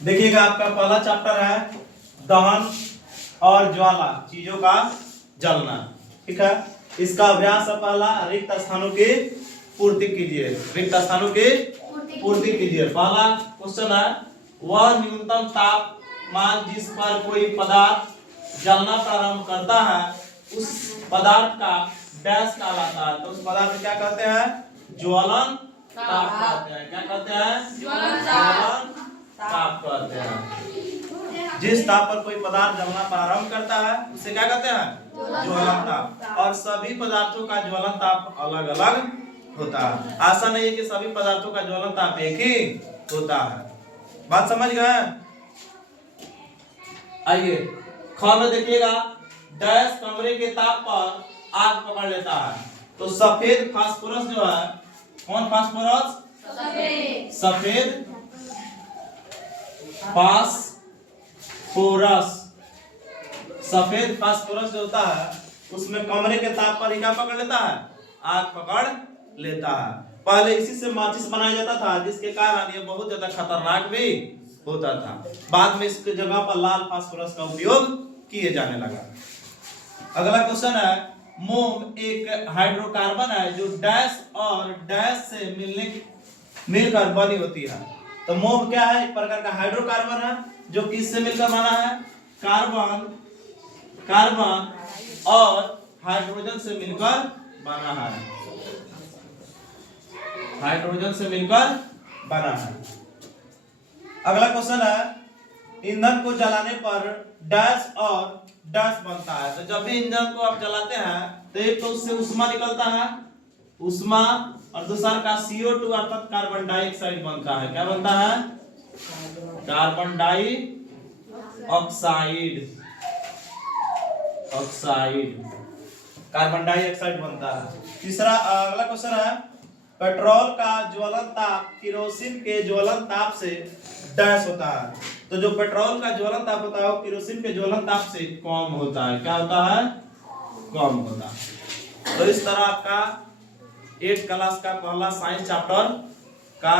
देखिएगा आपका पहला चैप्टर है दहन और ज्वाला, चीजों का जलना। ठीक है, इसका अभ्यास है पहला, रिक्त स्थानों की पूर्ति कीजिए। रिक्त स्थानों की पूर्ति कीजिए। पहला क्वेश्चन है, वह न्यूनतम तापमान जिस पर कोई पदार्थ जलना प्रारंभ करता है उस पदार्थ का डैश कहलाता है। तो उस पदार्थ को क्या कहते हैं? ज्वलन ताप कहते हैं। क्या कहते हैं? ज्वलन ताप कहते हैं। जिस ताप पर कोई पदार्थ जलना प्रारंभ करता है उसे क्या कहते हैं? ज्वलन ताप। और सभी पदार्थों का ज्वलन ताप अलग अलग होता है। ऐसा नहीं है कि सभी पदार्थों का ज्वलन ताप एक ही होता है। बात समझ गए? आइए ख में देखिएगा, डैश कमरे के ताप पर आग पकड़ लेता है। तो सफेद फास्फोरस जो है, कौन फास्फोरस? सफेद फास्फोरस। सफेद फास्फोरस जो होता है उसमें कमरे के ताप पर क्या पकड़ लेता है? आग पकड़ लेता है। पहले इसी से माचिस बनाया जाता था, जिसके कारण ये बहुत ज्यादा खतरनाक भी होता था। बाद में इसकी जगह पर लाल फास्फोरस का उपयोग किए जाने लगा। अगला क्वेश्चन है, मोम एक हाइड्रोकार्बन है जो डैश और डैश से मिलकर बनी होती है। तो मोम क्या है? एक प्रकार का हाइड्रोकार्बन है जो किससे मिलकर बना है? कार्बन और हाइड्रोजन से मिलकर बना है। हाइड्रोजन से मिलकर बना है। अगला क्वेश्चन है, ईंधन को जलाने पर डैश और डैश बनता है। तो जब भी ईंधन को आप जलाते हैं तो एक तो उससे उष्मा निकलता है, उष्मा, और दूसरा का CO2 अर्थात कार्बन डाइऑक्साइड बनता है। क्या बनता है? Carbon dioxide. कार्बन डाइऑक्साइड बनता है। तीसरा अगला क्वेश्चन है, पेट्रोल का ज्वलन ताप केरोसिन के ज्वलन ताप से डैश होता है। तो जो पेट्रोल का ज्वलन ताप होता है वो केरोसिन के ज्वलन ताप से कम होता है। क्या होता है? कम होता है। तो इस तरह आपका 8 क्लास का पहला साइंस चैप्टर का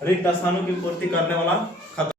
रिक्त स्थानों की पूर्ति करने वाला खत्म।